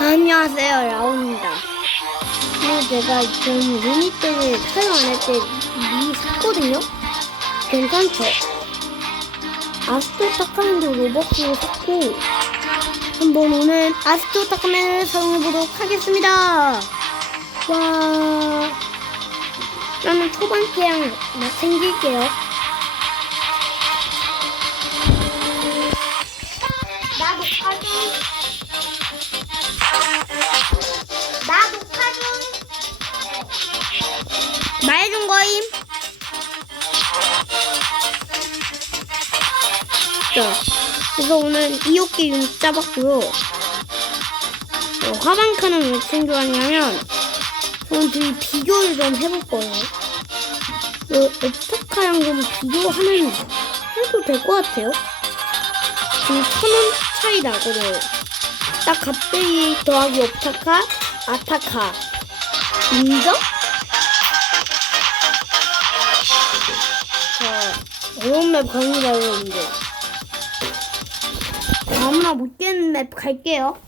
안녕하세요 라온입니다. 근데 제가 전 유닛 때문에 촬영 안 할 때 미리 샀거든요? 괜찮죠? 아스토 타카맨도 로벅스로 샀고 한번 오늘 아스토 타카맨을 사용해보도록 하겠습니다. 와. 그러면 초반캐랑 막 챙길게요 그래서 오늘 이옥기 유닛 잡았고요. 어, 화방카는 왜 챙겨왔냐면, 저는 둘이 비교를 좀 해볼 거예요. 그, 에프카랑 좀 비교하면 해도 될 것 같아요. 지금 천원 차이 나거든요. 딱 갑자기 더하기 옵타카, 아타카. 인정? 자, 어려운 맵 갑니다, 여러분들. 아무나 못 깨는 맵 갈게요.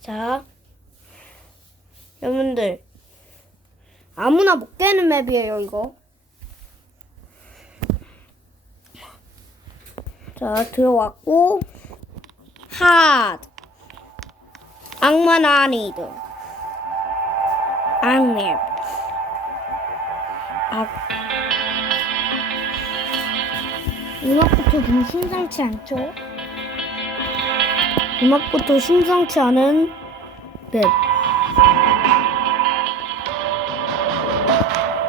자, 여러분들. 아무나 못 깨는 맵이에요, 이거. 자, 들어왔고, 핫. 악마 난이도. 악랩. 악. 음악부터 좀 심상치 않죠? 음악부터 심상치 않은 랩.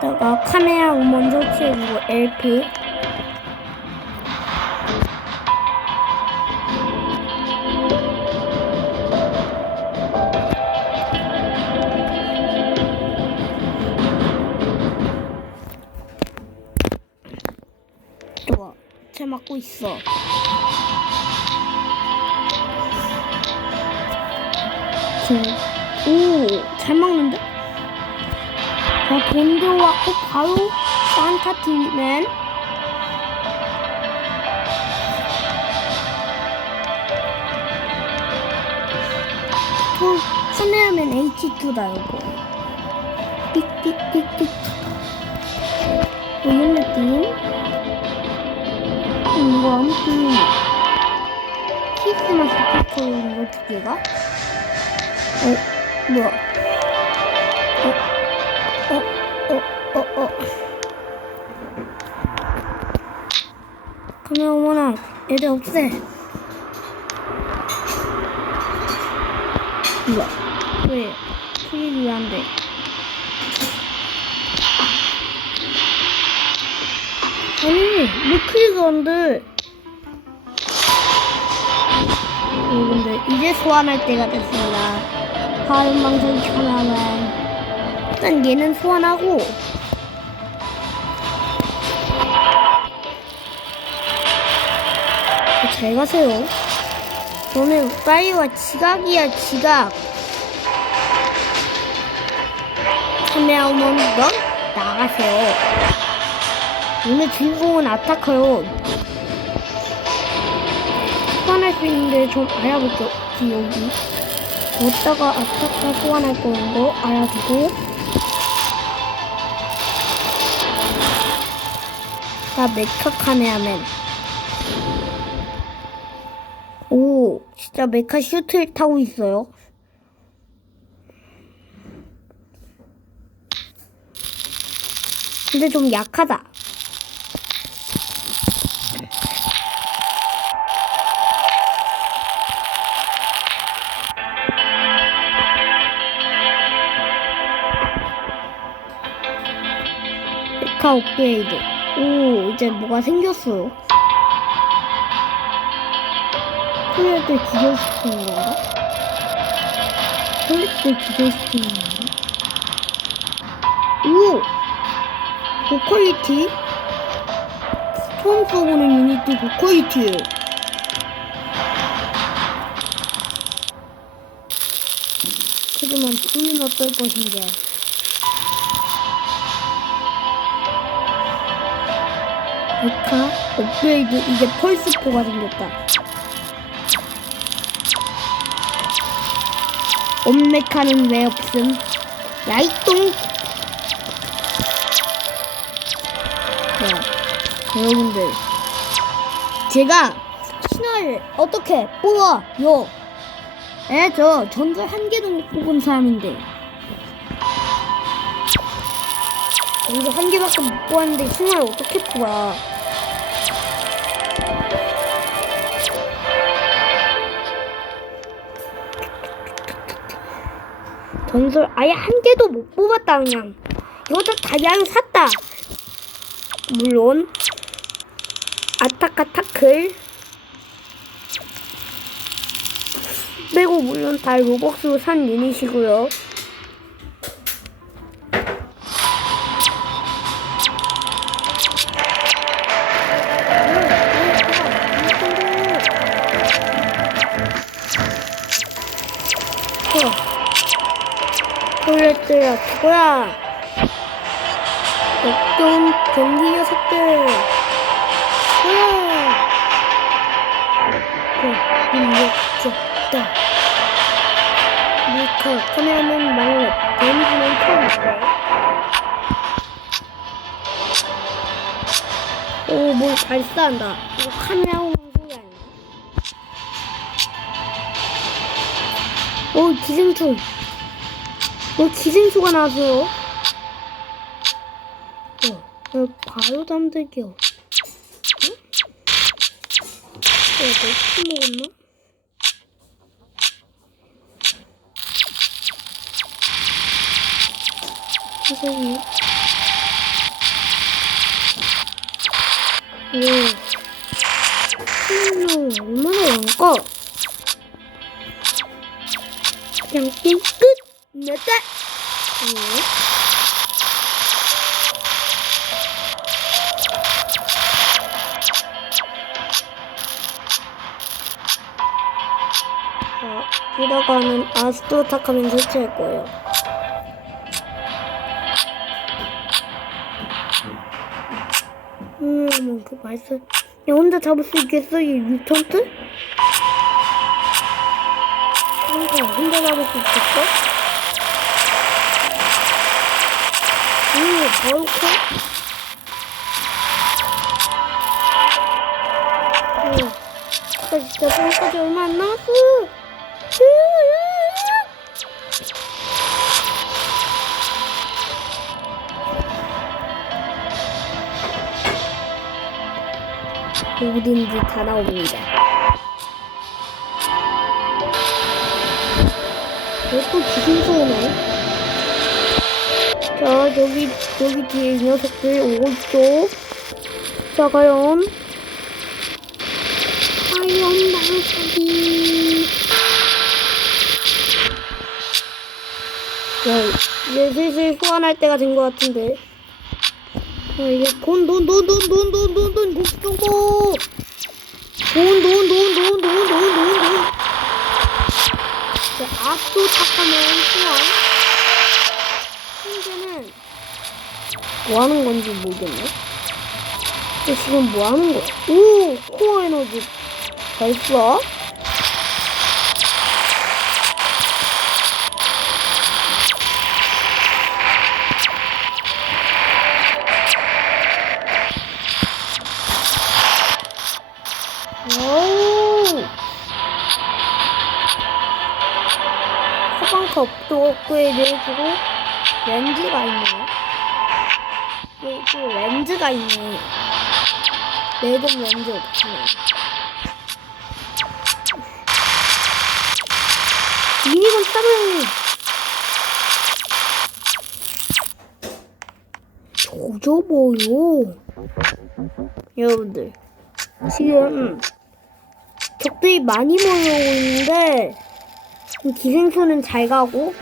다가 카메라 먼저 치해주고 엘 바로, 산타 팀맨. 또, 카메라맨 H2다, 이거. 띡띡띡띡. 이런 느낌? 음, 이거 아무튼 키스마스 스티커 이거 두 개가? 어, 뭐야? 그러면 어머나, 애들 없애. 뭐야? 왜? 클릭이 왜안 돼? 아니, 왜 클릭이 안 돼? 여러분들, 이제 소환할 때가 됐습니다. 다음 방송 켜나면 일단 얘는 소환하고 잘 가세요. 너는 빨리 와 지각이야, 지각. 카메라 오면 넌 나가세요. 오늘 주인공은 아타카요. 소환할 수 있는데 좀 알아볼게요. 여기. 어디다가 아타카 소환할 거는 거 알아두고. 나 메카 카메라맨. 메카 슈트를 타고 있어요. 근데 좀 약하다. 메카 업그레이드. 오, 이제 뭐가 생겼어요. 플랫을 기절시키는 건가? 플랫을 기절시키는 건가? 오! 고퀄리티? 처음 써보는 유닛도 고퀄리티예요. 하지만 주인 어떨 것인가? 메카 업그레이드 이제 펄스포가 생겼다. 엄메카는 왜 없음? 야이똥! 자, 여러분들. 제가 신화를 어떻게 뽑아요? 에, 저 전설 한 개도 못 뽑은 사람인데. 전설 한 개밖에 못 뽑았는데 신화를 어떻게 뽑아? 전설 아예 한 개도 못 뽑았다 그냥. 이거 다 다이아를 샀다. 물론 아타카 타클. 빼고 물론 다 로벅스로 산 유닛이고요 톨레트야 그거야 역전 경기 녀석들. 그래 그 능력적다. 미커 카메라맨 말로 데미지는 처음인데. 오 뭘 발사한다. 이거 카메라 오 기생충 왜 기생수가 나왔어요? 어, 왜 바로 잠들기야? 어, 어 야, 내술 먹었나? 세상에. 이거, 술 먹으면 얼마나 많을까? 이러가는 아스트로타카면 설치할 거예요. 음, 그 말씀. 야, 혼자 잡을 수 있겠어? 이 뮤턴트? 혼자, 혼자 잡을 수 있겠어? 커? 오, 나 진짜 손까지 얼마 안 남았어. 뭐든지 다 나옵니다. 왜또 기승소 오네? 자, 여기, 여기 뒤에 이 녀석들 오고 있죠? 자, 과연. 과연 망사기. 야, 이제 슬슬 소환할 때가 된 것 같은데. 아, 이게 돈, 돈, 돈, 돈, 돈, 돈, 돈, 돈, 국정보! 돈, 돈, 돈, 돈, 돈, 돈, 돈, 돈. 자, 압도 착하면 소환. 현재는 뭐 하는 건지 모르겠네. 지금 뭐 하는 거야? 오! 코어 에너지 벌써? 컵도 업그레이드 해주고 렌즈가 있네요. 그리고 렌즈가 있네. 레드 렌즈 없네. 미니건 따로 형님. 조져보요. 여러분들. 지금 적들이 많이 몰려오고 있는데 기생수는 잘 가고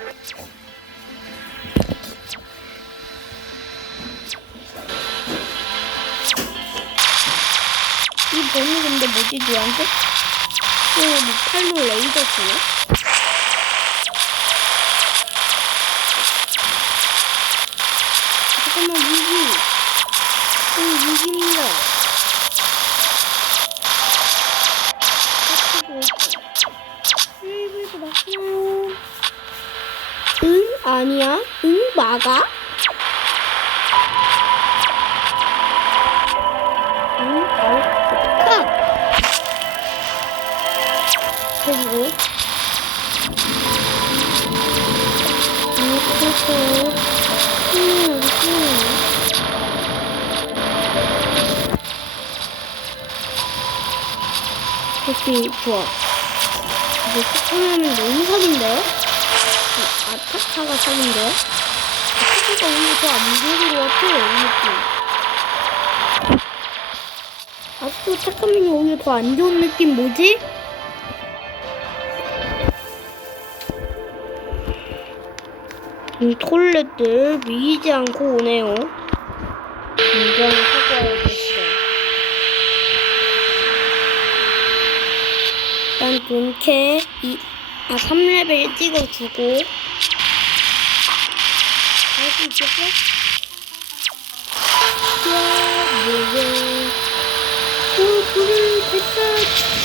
이 범이 근데 뭐지 노란색? 이거 뭐 칼로 레이저 쓰나? 잠깐만 위기 이 위기입니다 닥치고 있어. 세이브에서 맞나요? 아니야. 응, 막아. 응, 컷. 그리고. 응, 여기 응. 오케이, 좋아. 이제 스타면은 너무 사기인데요? 아타카가 사기인데요? 아타카가 오히려 더안 좋은 것 같아요, 이 느낌. 아직도 착하면이 오히려 더 안 좋은 느낌 뭐지? 음, 톨렛들 미이지 않고 오네요. 굉장히 사과해야겠어요. 일단 본캐 이, 아 3레벨 찍어주고 할수 있겠어? 야, 뭐야. 오, 불을 됐다.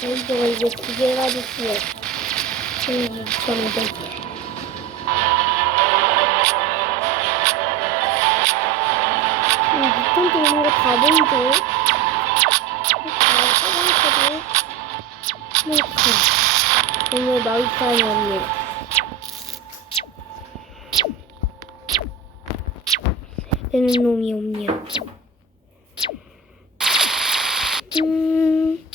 여기가 이제 두 개가 됐어요. 음, 정도. 음, 밑에 있는 거다? 다 사방카도 스모카. 오늘 마이카이 언니. 되는 놈이 없냐. 음,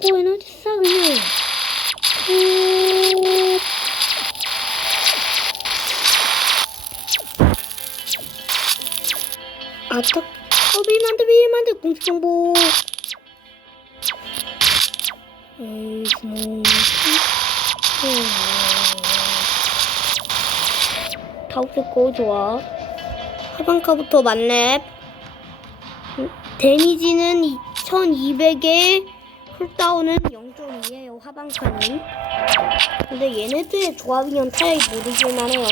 코 에너지 싸그네. 코. 아탁, 어, 비만드, 비만드, 공식 정보. 에이, 뭐. 다 없앴고, 좋아. 하반카부터 만렙. 데미지는 2200에 쿨다운은 0.2에요 하반카는 근데 얘네들의 조합이 연타에 모르긴 하네요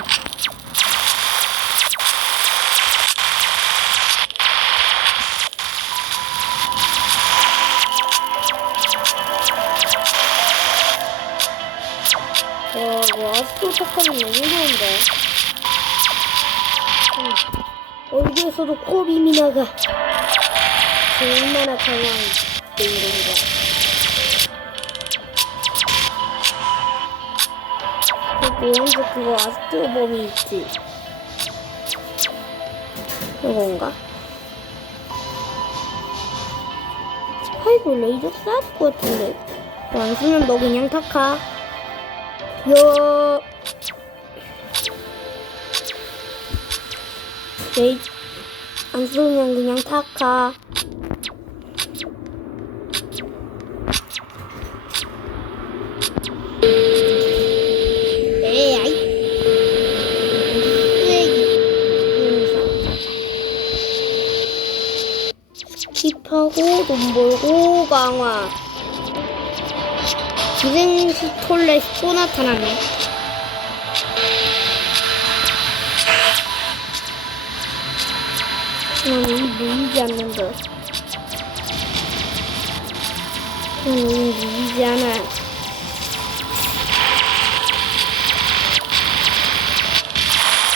와, 와, 아스토 착하면 너무 좋은데. 음, 얼굴에서도 코비미 나가. 얼마나 강한 내일인가. 그리고 먼저 그거 아스트로 범이 있지. 이건가? 아이고 레이저 쏴야 될것 같은데. 안 쓰면 너 그냥 탁하. 여. 레이 안 쓰면 그냥 탁하. 에이, 쓰레기. 스킵하고 돈 벌고 강화. 기생 스톨렛 또 나타나네. 나는 보이지 않는다. 나는 보이지 않아.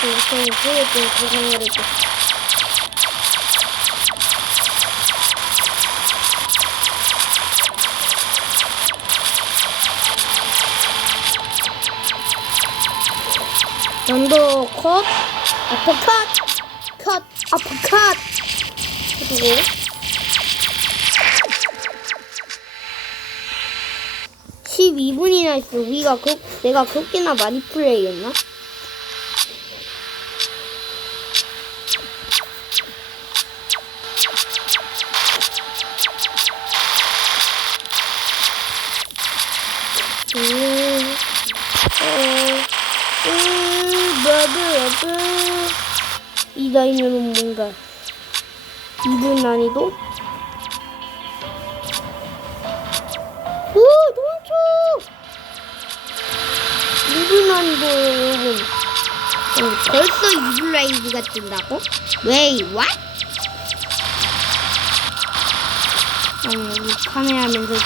우선 그에 좀 고생을 했고. 연도 컷, 아퍼컷, 컷, 아퍼컷. 그리고 십이 분이나 있어. 우리가 그, 내가 그렇게나 많이 플레이했나? 이블라인드가 뜬다고? 웨이, 왓? 어, 여기. 자, 카메라맨 설치.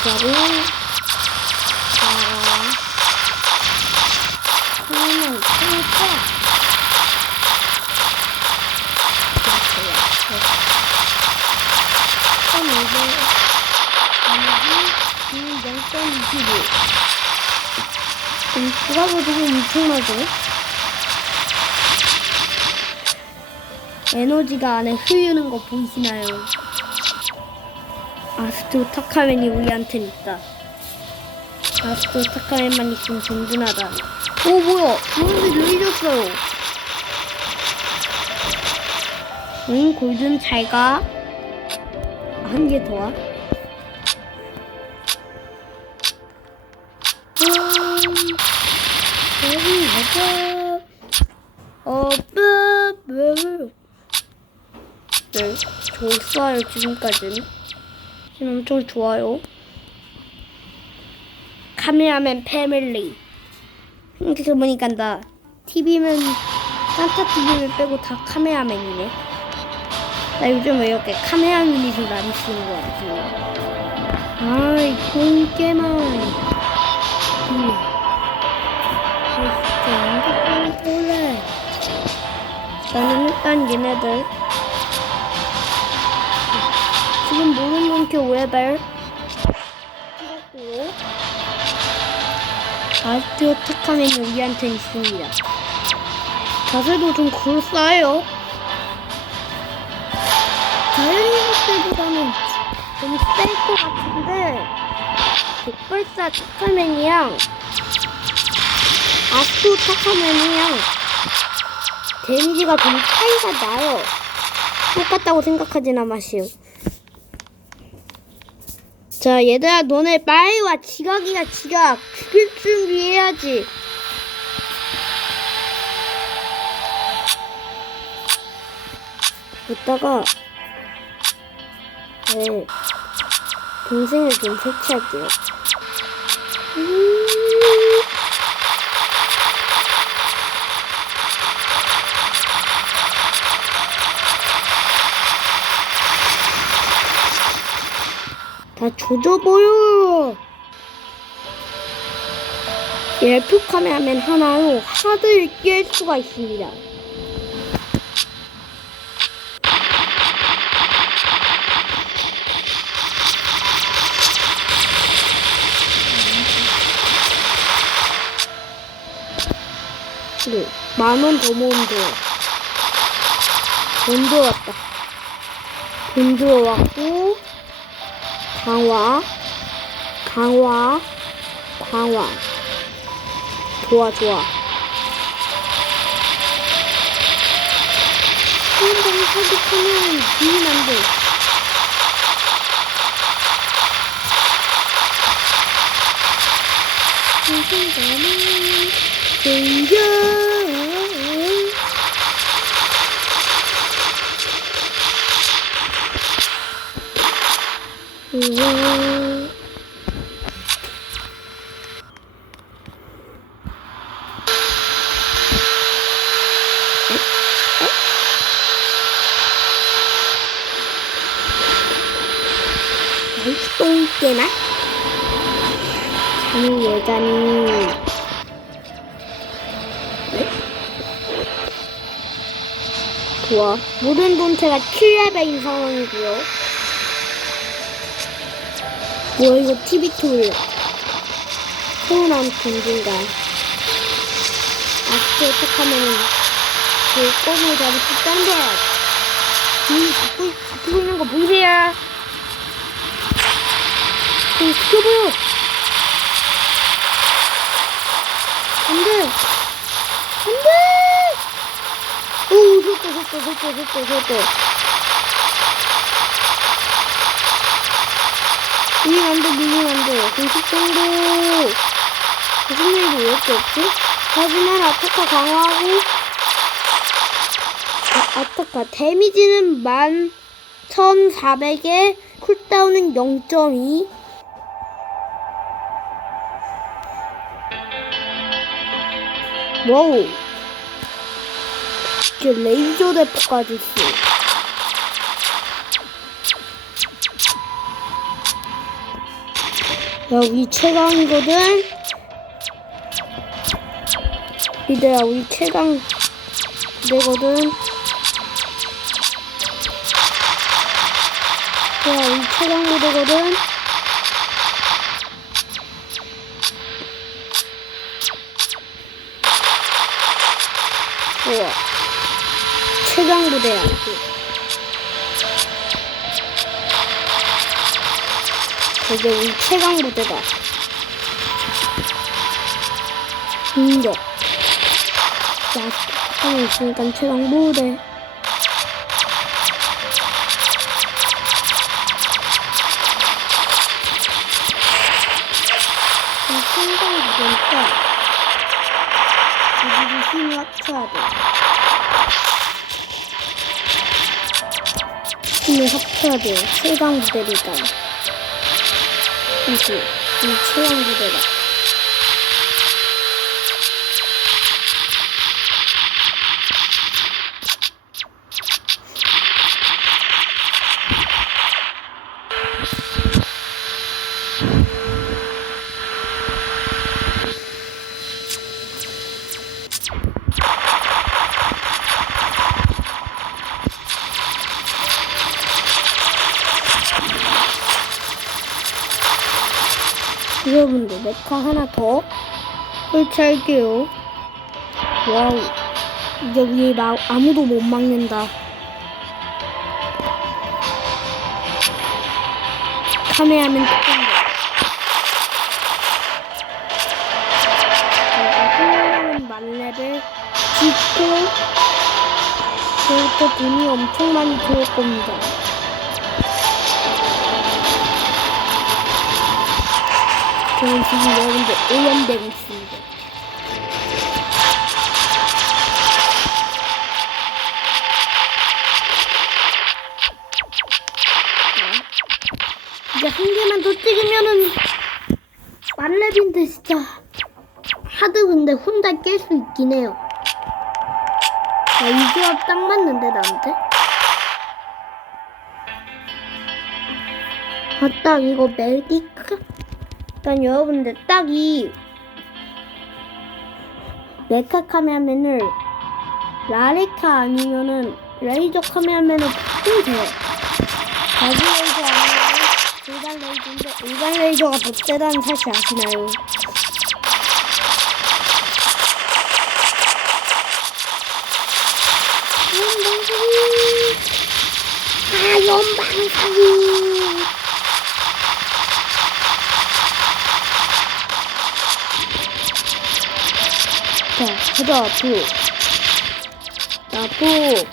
그럼 이제 여기 0.25 음, 브라보 되게 엄청나죠? 에너지가 안에 흐르는 거 보이시나요? 아스트로 타카맨이 우리한텐 있다. 아스트로 타카맨만 있으면 든든하다. 오 뭐야? 주문이 늘렸어요. 응 골든 잘 가. 한 개 더 와. 음, 여기 가자. 어, 뿌, 뿌. 네, 좋았어요, 지금까지는. 지금 엄청 좋아요. 카메라맨 패밀리. 생각해보니까 나 TV면, 산타 TV를 빼고 다 카메라맨이네. 나 요즘 왜 이렇게 카메라 유닛을 많이 쓰는 거 같아. 아이, 공개만. 음. 진짜 핸드폰 볼래. 나는 일단 얘네들. 지금 모든 동표 웨벨. 찍었고요. 아스트로 탁하면 우리한테 있습니다. 자세도 좀 그럴싸해요. 다른 것들보다는 좀셀것 같은데 독발사 타카맨이랑 아스토 타카맨이랑 데미지가 좀 차이가 나요. 똑같다고 생각하진 않마시오. 자 얘들아 너네 빨리 와 지각이야 지각 죽일 준비해야지. 이따가 네, 동생을 좀 설치할게요. 음. 다 조져버려! 옐프 카메라맨 하나로 하드를 깰 수가 있습니다. 네, 만원 더 모으면 돼요. 돈 들어왔다. 돈 들어왔고, 강화, 강화, 강화. 좋아, 좋아. 한번 사기하면 비면 안 돼. 세상에는 생겨. 우와. 똥개나? 이 여자는 좋아. 모든 본체가 7레벨인 상황이고요. 뭐야 이거 TV 툴. 나온 전진가. 아스트 척하면은 그 잡을 수 있다는데. 음, 잡고, 잡고 있는 거 보이세요? 좀 지켜보여. 안 돼. 안 돼. 오, 됐다, 됐다, 됐다, 됐다, 됐다. 밀리면 안 돼, 밀리면 안 돼. 공식정보. 무슨 일이 왜 이렇게 없지? 하지만 아타카 강화하고, 아, 타카 데미지는 11,400에 쿨다운은 0.2. 와우. 이게 레이저 대포까지 있어. 여기 최강이거든. 이대야 우리 최강 되거든. 야 우리 최강 무대거든. 우와. 최강 부대야. 이게 우리 최강 부대다. 인정. 야, 하고 있으니까 최강 부대. 이 최강 부대니까 우리 힘을 합쳐야 돼. 힘을 합쳐야 돼요. 최강 부대니까. 그치? 이 부대다. 메카 하나 더 설치할게요. 와우. 이제 나 아무도 못 막는다. 특공대. 그리고 만렙을 짓고 그부터 돈이 엄청 많이 들어올 겁니다. 저는 지금 여러분들 오염되고 있습니다. 이제 한 개만 더 찍으면은 만렙인데 진짜 하드 근데 혼자 깰 수 있긴 해요. 야, 이 조합 딱 맞는데 나한테? 아, 딱 이거 메디카? 일단 여러분들 딱 이 메카 카메라맨을 라레카 아니면은 레이저 카메라맨을 바꾸면 돼요. 바지 레이저 아니면 일반 레이저인데 일반 레이저가 더 세다는 사실 아시나요? 연방사기 아 연방사기 자, 가자, 앞으로.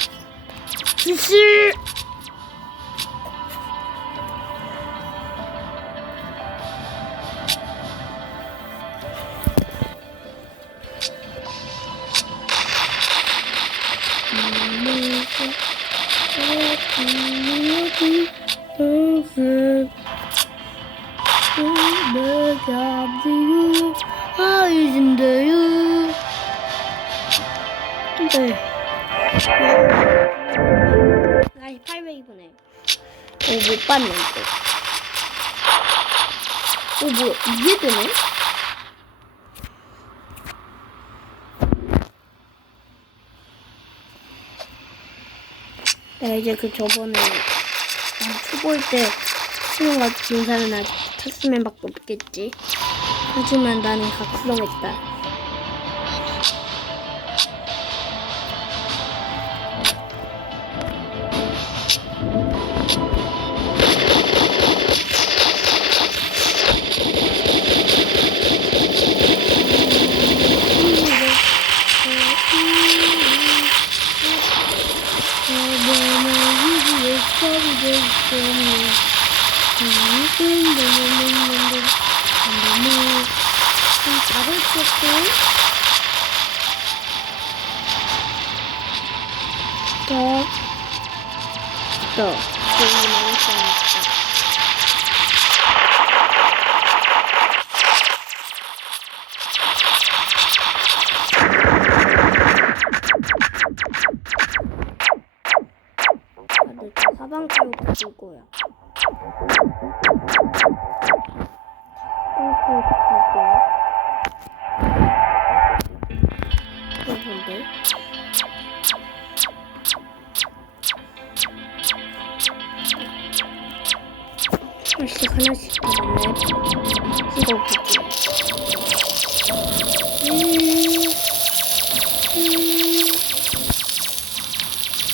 800이분에. 오, 못 봤는데. 오, 뭐야. 이게 되네? 내가 이제 그 저번에 난 초보일 때 수능과 진사는 아직 테스트맨밖에 없겠지. 하지만 나는 각성했다. 작을 쳤고 또, 또,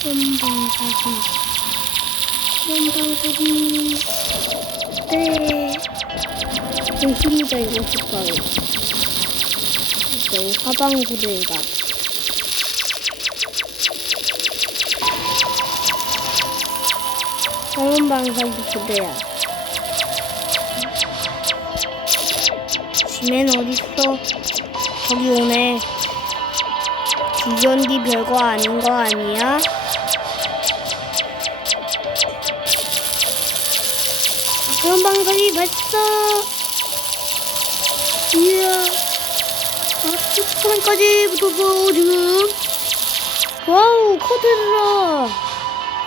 연방사기, 연방사기, 네, 정신이다 이거 색깔. 이거 화방구대가. 연방사기 부대야. 지맨 어딨어? 저기 오네. 기전기 별거 아닌 거 아니야? 방송이 맛있어. 이야. 아, 초반까지 붙었어, 지금. 와우, 코드라.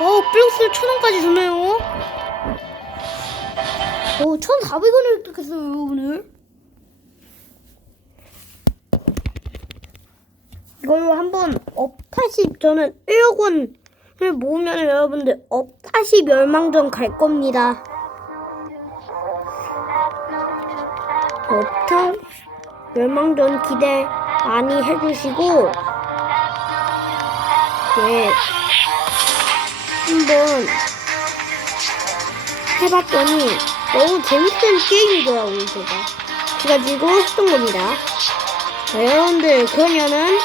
와우, 플러스 천 원까지 주네요. 오, 1,400원을 획득했어요, 오늘. 이걸로 한번 업 80, 저는 1억 원을 모으면 여러분들 업 80 멸망전 갈 겁니다. 업탑 멸망전 기대 많이 해주시고, 네, 한번 해봤더니 너무 재밌는 게임이더라고요, 제가. 그래가지고 했던 겁니다. 자, 여러분들, 그러면은,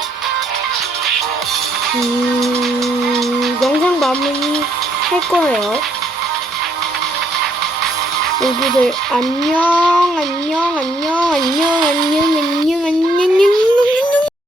음, 영상 마무리 할 거예요. 모두들 안녕, 안녕, 안녕, 안녕, 안녕, 안녕, 안녕.